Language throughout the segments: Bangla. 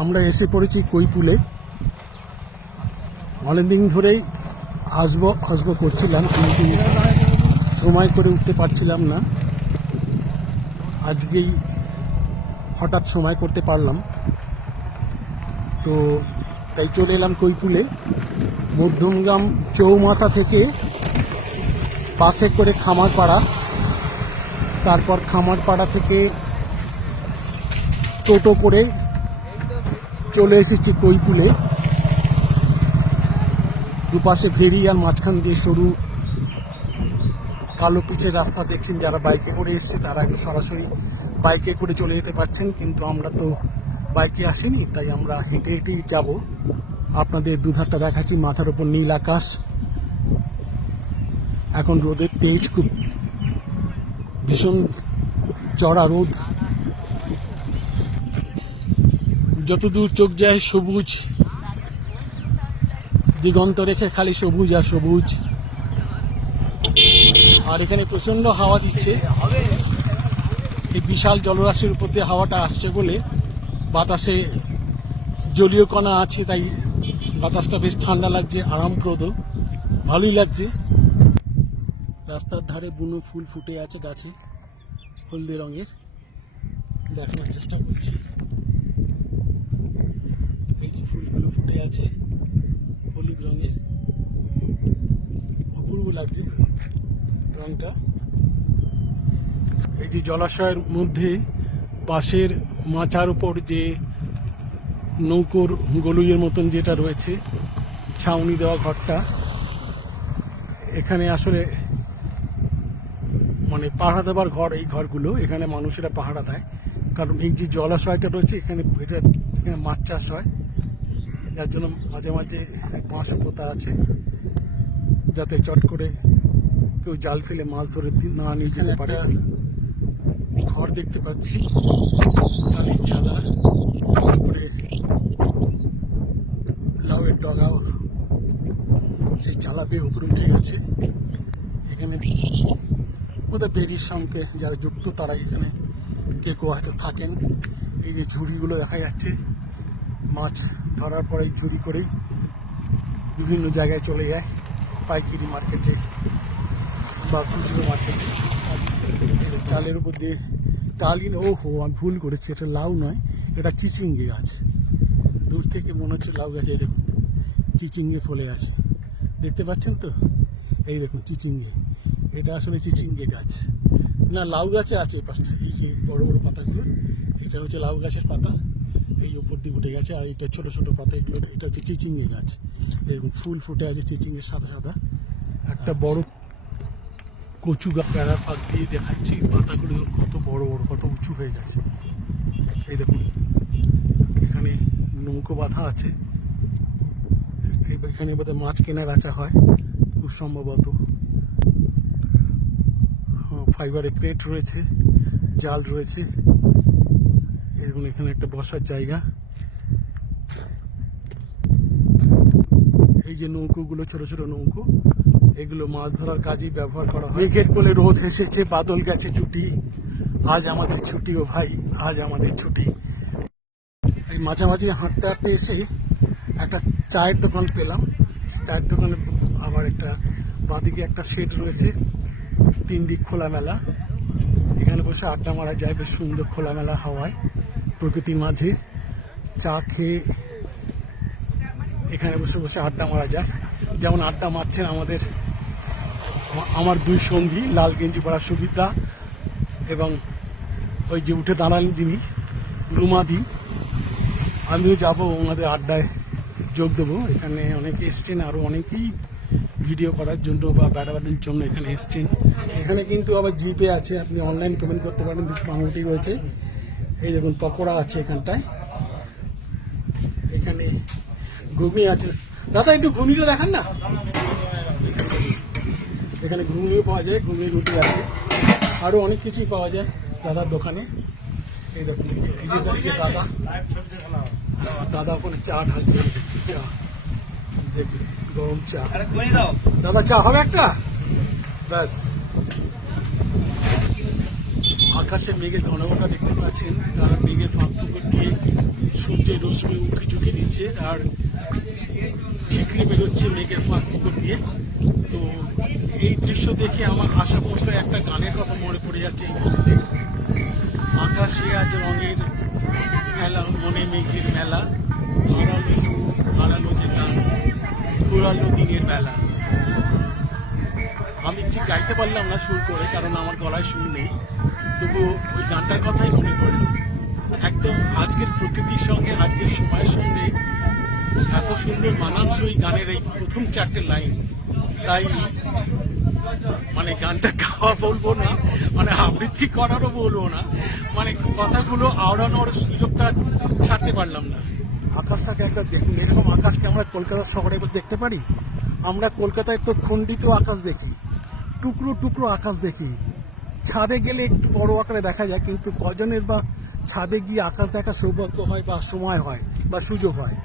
আমরা এসে পড়েছি কৈপুলে। অনেকদিন ধরেই আসবো করছিলাম, কিন্তু সময় করে উঠতে পারছিলাম না। আজকেই হঠাৎ সময় করতে পারলাম, তো তাই চলে এলাম কৈপুলে। মধ্যমগ্রাম চৌমাথা থেকে বাসে করে খামারপাড়া, তারপর খামারপাড়া থেকে টোটো করে চলে এসেছি কৈপুলে। দুপাশে ফেরি আর মাঝখান দিয়ে সরু কালো পিচের রাস্তা দেখছেন। যারা বাইকে করে এসছে তারা সরাসরি বাইকে করে চলে যেতে পারছেন, কিন্তু আমরা তো বাইকে আসিনি, তাই আমরা হেঁটে হেঁটেই যাব। আপনাদের দুধারটা দেখাচ্ছি। মাথার উপর নীল আকাশ, এখন রোদের তেজ খুব ভীষণ চড়া রোদ। যতদূর চোখ যায় সবুজ, দিগন্ত রেখে খালি সবুজ আর সবুজ। আর এখানে প্রচন্ড হাওয়া দিচ্ছে। এই বিশাল জলরাশির উপর দিয়ে হাওয়াটা আসছে বলে বাতাসে জলীয় কণা আছে, তাই বাতাসটা বেশ ঠান্ডা লাগছে, আরামপ্রদ, ভালোই লাগছে। রাস্তার ধারে বুনো ফুল ফুটে আছে গাছে, হলদে রঙের। দেখানোর চেষ্টা করছি। এই যে ফুলগুলো ফুটে আছে হলুদ রঙের, অপূর্ব লাগছে রংটা। এই যে জলাশয়ের মধ্যে বাঁশের মাচার উপর যে নৌকোর গলুইয়ের মতন যেটা রয়েছে, ছাউনি দেওয়া ঘরটা, এখানে আসলে মানে পাহারা দেওয়ার ঘর। এই ঘরগুলো এখানে মানুষেরা পাহারা দেয়, কারণ এই যে জলাশয়টা রয়েছে এখানে মাছ চাষ হয়, যার জন্য মাঝে মাঝে বাঁশ পোতা আছে, যাতে চট করে কেউ জাল ফেলে মাছ ধরে না নিয়ে যেতে পারে। ঘর দেখতে পাচ্ছি, টালির চালা করে লাউয়ের ডগাও সেই চালা বেয়ে উপরে উঠে গেছে। এখানে ওদের বেরির সঙ্গে যারা যুক্ত তারা এখানে কেউ হয়তো থাকেন। এই যে ঝুড়িগুলো দেখা যাচ্ছে, মাছ ধরার পরে ঝুড়ি করেই বিভিন্ন জায়গায় চলে যায়, পাইকারি মার্কেটে বা খুচরো মার্কেটে। চালের উপর দিয়ে টালিন, ওহো আমি ভুল করেছি, এটা লাউ নয়, এটা চিচিঙ্গে গাছ। দূর থেকে মনে হচ্ছে লাউ গাছ। এই দেখুন চিচিঙ্গে ফলে আছে, দেখতে পাচ্ছেন তো? এই দেখুন চিচিঙ্গে, এটা আসলে চিচিঙ্গে গাছ না, লাউ গাছে আছে ওই পাশটা। এই যে বড় বড় পাতাগুলো, এটা হচ্ছে লাউ গাছের পাতা, এই উপর দিয়ে উঠে গেছে। আর এটা ছোট ছোট পাতা, এগুলো এটা হচ্ছে চিচিঙ্গে গাছ। এরকম ফুল ফুটে আছে চিচিঙ্গের সাদা সাদা। একটা বড় কচু গাছ বেড়ার ফাঁক দিয়ে দেখাচ্ছি, পাতাগুলো কত বড় বড়, কত উঁচু হয়ে গেছে। এই দেখুন এখানে নৌকো বাঁধা আছে, এখানে বোধহয় মাছ কেনা বেচা হয় খুব সম্ভবত। ফাইবারের প্লেট রয়েছে, জাল রয়েছে। এবং এখানে একটা বসার জায়গা। এই যে নৌকোগুলো, ছোট ছোট নৌকো, এগুলো মাছ ধরার কাজেই ব্যবহার করা হয়। মেঘের কোলে রোদ এসেছে, বাদল গেছে টুটি, আজ আমাদের ছুটি, ও ভাই আজ আমাদের ছুটি। এই মাঝামাঝি হাঁটতে হাঁটতে এসে একটা চায়ের দোকান পেলাম। চায়ের দোকানে আবার একটা বাঁদিকে একটা শেড রয়েছে, 3 দিক খোলামেলা। এখানে বসে আড্ডা মারা যায়, বেশ সুন্দর খোলামেলা হাওয়ায়, প্রকৃতির মাঝে চা খেয়ে এখানে বসে বসে আড্ডা মারা যায়। যেমন আড্ডা মারছেন আমার 2 সঙ্গী, লাল গেঞ্জি পরা সুবিধা এবং ওই যে উঠে দাঁড়ালেন যিনি রুমাদি। আমিও যাব ওনাদের আড্ডায় যোগ দেবো। এখানে অনেকে এসছেন, আরও অনেকেই ভিডিও করার জন্য বা বেড়াবেড়ির জন্য এখানে এসছেন। এখানে কিন্তু আবার জিপে আছে, আপনি অনলাইন পেমেন্ট করতে পারেন। পাউরুটি রয়েছে, এই দেখুন পকোড়া আছে এখানটায়। এখানে ঘুগনি আছে। দাদা একটু ঘুগনিটা দেখান না। এখানে ঘুগনিও পাওয়া যায়, ঘুগনি রুটি আছে, আরও অনেক কিছুই পাওয়া যায় দাদার দোকানে। এই দেখুন এই যে দাদা ওখানে চা ঢালছে, চা দেখুন, গরম চা। দাদা চা হবে একটা? ব্যাস। আকাশে মেঘের ঘনঘটা দেখতে পাচ্ছেন, তারা মেঘের ফাঁক দিয়ে সূর্যের মৌসুমি উঁকি ঝুঁকি দিচ্ছে আর ঠিকরি বেরোচ্ছে মেঘের ফাঁক ফুকর দিয়ে। তো এই দৃশ্য দেখে আমার আশা ভরসায় একটা গানের কথা মনে পড়ে যাচ্ছে এই মুহূর্তে। আকাশে আজ রঙের মেলা, মনে মেঘের মেলা, হারালো সুর হারালো যে গান, ঘোরালো দিনের বেলা। আমি ঠিক গাইতে পারলাম না সুর করে, কারণ আমার গলায় সুর নেই, তবু ওই গানটার কথাই মনে পড়লো। একদম আজকের প্রকৃতির সঙ্গে, আজকের সময়ের সঙ্গে এত সুন্দর মানানসই গানের এই প্রথম 4টে লাইন। তাই মানে গানটা গাওয়া বলবো না, মানে আবৃত্তি করারও বলবো না, মানে কথাগুলো আওড়ানোর সুযোগটা ছাড়তে পারলাম না। আকাশটাকে একটা দেখুন, এরকম আকাশকে আমরা কলকাতা শহরে বসে দেখতে পারি? আমরা কলকাতায় তো খণ্ডিত আকাশ দেখি, টুকরো টুকরো আকাশ দেখি। ছাদে গেলে একটু বড় আকারে দেখা যায়, কিন্তু কজনের বা ছাদে গিয়ে আকাশ দেখা সৌভাগ্য হয় বা সময় হয় বা সুযোগ হয়?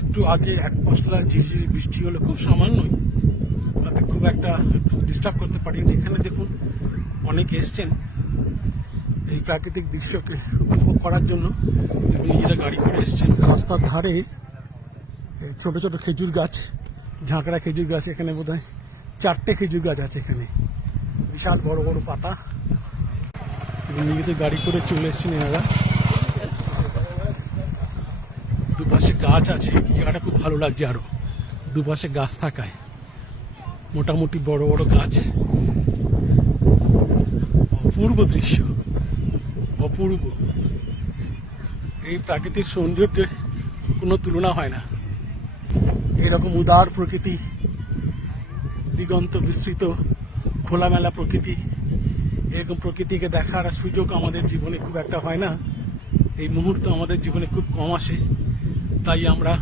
একটু আগে 1 পশলা ঝিরিঝিরি বৃষ্টি হলো, খুব সামান্যই, তাতে খুব একটা ডিস্টার্ব করতে পারি। এখানে দেখুন অনেক এসছেন এই প্রাকৃতিক দৃশ্যকে উপভোগ করার জন্য, নিজেরা গাড়ি করে এসছেন। রাস্তার ধারে ছোট ছোট খেজুর গাছ, ঝাঁকড়া খেজুর গাছ, এখানে বোধহয় 4টে খেজুর গাছ আছে এখানে, বিশাল বড় বড় পাতা। নিজেদের গাড়ি করে চলে এসছেন এনারা। দুপাশে গাছ আছে, জায়গাটা খুব ভালো লাগছে। আরো দুপাশে গাছ থাকায় মোটামুটি বড় বড় গাছ, অপূর্ব দৃশ্য, অপূর্ব। এই প্রাকৃতিক সৌন্দর্যের কোনো তুলনা হয় না। এরকম উদার প্রকৃতি, দিগন্ত বিস্তৃত খোলামেলা প্রকৃতি, এরকম প্রকৃতিকে দেখার সুযোগ আমাদের জীবনে খুব একটা হয় না। এই মুহূর্ত আমাদের জীবনে খুব কম আসে, তাই আমরা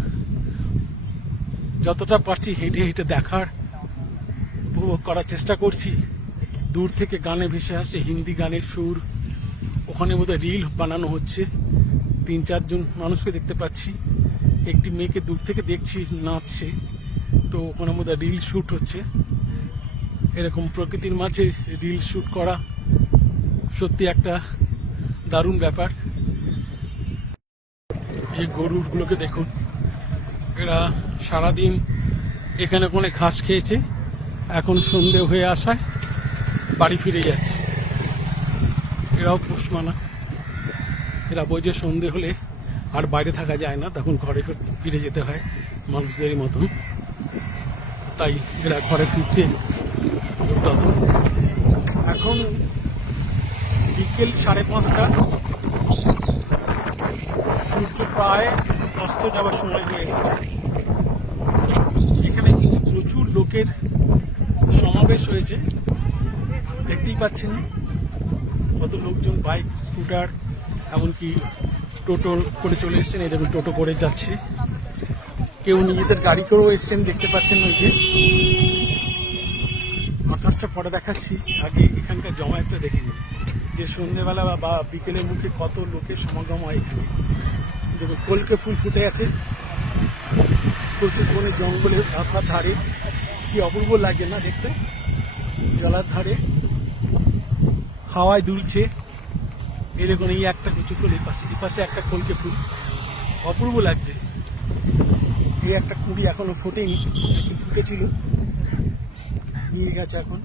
যতটা পারছি হেঁটে হেঁটে দেখার, উপভোগ করার চেষ্টা করছি। দূর থেকে গানে ভেসে আসছে হিন্দি গানের সুর, ওখানে বোধহয় রিল বানানো হচ্ছে। 3-4 জন মানুষকে দেখতে পাচ্ছি, একটি মেয়েকে দূর থেকে দেখছি নাচছে, তো ওখানে বোধহয় রিল শুট হচ্ছে। এরকম প্রকৃতির মাঝে রিল শুট করা সত্যি একটা দারুণ ব্যাপার। এই গরুগুলোকে দেখুন, এরা সারাদিন এখানে কোনে ঘাস খেয়েছে, এখন সন্ধে হয়ে আসায় বাড়ি ফিরে যাচ্ছে। এরাও পোষ মানা, এরা বোঝে সন্ধে হলে আর বাইরে থাকা যায় না, তখন ঘরে ফিরে যেতে হয় মানুষদেরই মতন, তাই এরা ঘরে ফিরতে উদ্যত। এখন বিকেল 5:30, সূর্য প্রায় অস্ত যাওয়ার সময় হয়ে এসেছে। এখানে কিন্তু প্রচুর লোকের সমাবেশ হয়েছে, দেখতেই পাচ্ছেন কত লোকজন বাইক, স্কুটার, এমনকি টোটো করে চলে এসছেন। এরকম টোটো করে যাচ্ছে, কেউ নিজেদের গাড়ি করেও এসছেন, দেখতে পাচ্ছেন। ওই যে আকাশটা পরে দেখাচ্ছি, আগে এখানকার জমায়েতটা দেখিনি, যে সন্ধ্যেবেলা বা বিকেলের মুখে কত লোকের সমাগম হয় এখানে। দেখুন কলকে ফুল ফুটে আছে প্রচুর বনে জঙ্গলে, রাস্তার ধারে, কি অপূর্ব লাগে না দেখতে। জলার ধারে হাওয়ায় দুলছে। এই দেখুন, এই একটা কুচু ফুল, এই পাশে একটা কলকে ফুল, অপূর্ব লাগছে। এই একটা কুড়ি এখনো ফোটেনি, ফুটেছিল, নিয়ে গেছে এখন।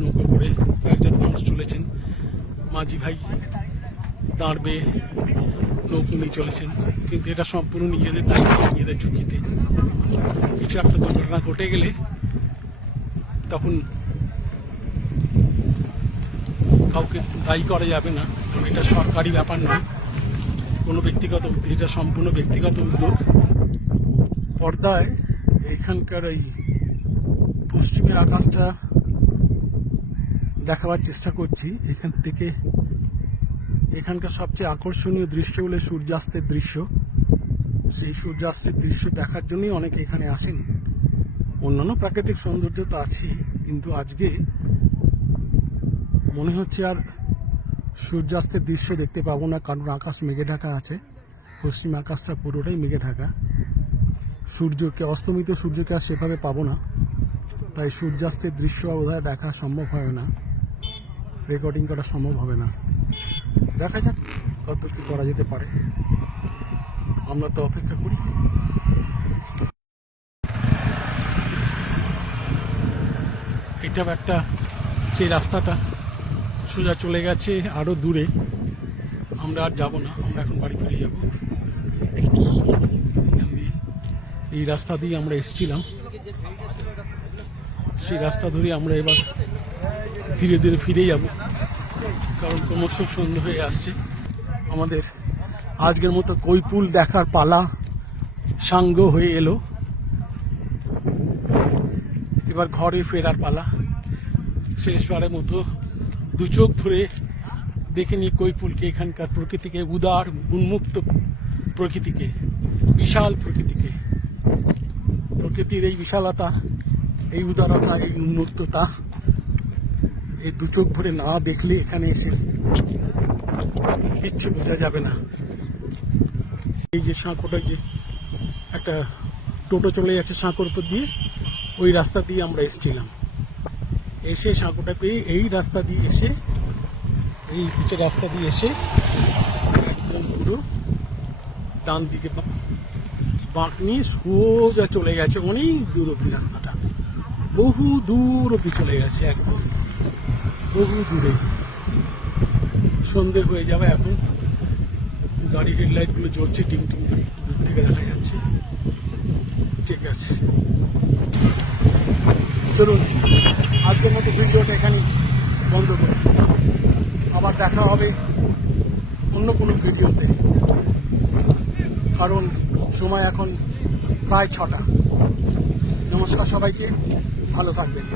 নৌকো করে কয়েকজন মানুষ চলেছেন, মাঝি ভাই দাঁড়বে, নৌকো নিয়ে চলেছেন, কিন্তু এটা সম্পূর্ণ নিজেদের দায়িত্ব, নিজেদের ঝুঁকিতে। কিছু একটা দুর্ঘটনা ঘটে গেলে তখন কাউকে দায়ী করা যাবে না, কারণ এটা সরকারি ব্যাপার নয়, কোনো ব্যক্তিগত উদ্যোগ, এটা সম্পূর্ণ ব্যক্তিগত উদ্যোগ। পর্দায় এখানকার এই পশ্চিমের আকাশটা দেখাবার চেষ্টা করছি। এখান থেকে এখানকার সবচেয়ে আকর্ষণীয় দৃশ্য হলো সূর্যাস্তের দৃশ্য। সেই সূর্যাস্তের দৃশ্য দেখার জন্যই অনেকে এখানে আসেন। অন্যান্য প্রাকৃতিক সৌন্দর্য তো আছেই, কিন্তু আজকে মনে হচ্ছে আর সূর্যাস্তের দৃশ্য দেখতে পাবো না, কারণ আকাশ মেঘে ঢাকা আছে। পশ্চিম আকাশটা পুরোটাই মেঘে ঢাকা। সূর্যকে, অস্তমিত সূর্যকে আর সেভাবে পাবো না, তাই সূর্যাস্তের দৃশ্য বোধহয় দেখা সম্ভব হবে না, রেকর্ডিং করা সম্ভব হবে না। দেখা যাক কত কী করা যেতে পারে। আমরা তো অপেক্ষা করি। এটাও একটা সেই রাস্তাটা সোজা চলে গেছে আরো দূরে, আমরা আর যাব না, আমরা এখন বাড়ি ফিরে যাব। এই রাস্তা দিয়ে আমরা এসেছিলাম, সেই রাস্তা ধরে আমরা এবার ধীরে ধীরে ফিরে যাব, কারণ ক্রমশ সন্ধ্যে হয়ে আসছে। আমাদের আজকের মতো কৈপুল দেখার পালা সাঙ্গ হয়ে এলো, এবার ঘরে ফেরার পালা। শেষবারের মতো দু চোখ ভরে দেখে নি কৈপুলকে, এখানকার প্রকৃতিকে, উদার উন্মুক্ত প্রকৃতিকে, বিশাল প্রকৃতিকে। প্রকৃতির এই বিশালতা, এই উদারতা, এই উন্মুক্ততা এই দু চোখ ভরে না দেখলে এখানে এসে কিচ্ছু বোঝা যাবে না। এই যে সাঁকোটা, যে একটা টোটো চলে যাচ্ছে সাঁকোর উপর দিয়ে, ওই রাস্তা দিয়ে আমরা এসেছিলাম। এসে সাঁকোটা পেয়ে এই রাস্তা দিয়ে এসে, এই পিছের রাস্তা দিয়ে এসে একদম পুরো ডান দিকে বাঁক নিয়ে সোজা চলে গেছে অনেক দূর অব্দি। রাস্তাটা বহু দূর অব্দি চলে গেছে, একদম বহু দূরে। সন্ধে হয়ে যাবে এখন, গাড়ি হেডলাইট গুলো জ্বলছে, টিম টিম দূর থেকে দেখা যাচ্ছে। ঠিক আছে, চলুন আজকের মতো ভিডিওটা এখানে বন্ধ করি। আবার দেখা হবে অন্য কোনো ভিডিওতে, কারণ সময় এখন প্রায় 6টা। নমস্কার সবাইকে, ভালো থাকবেন।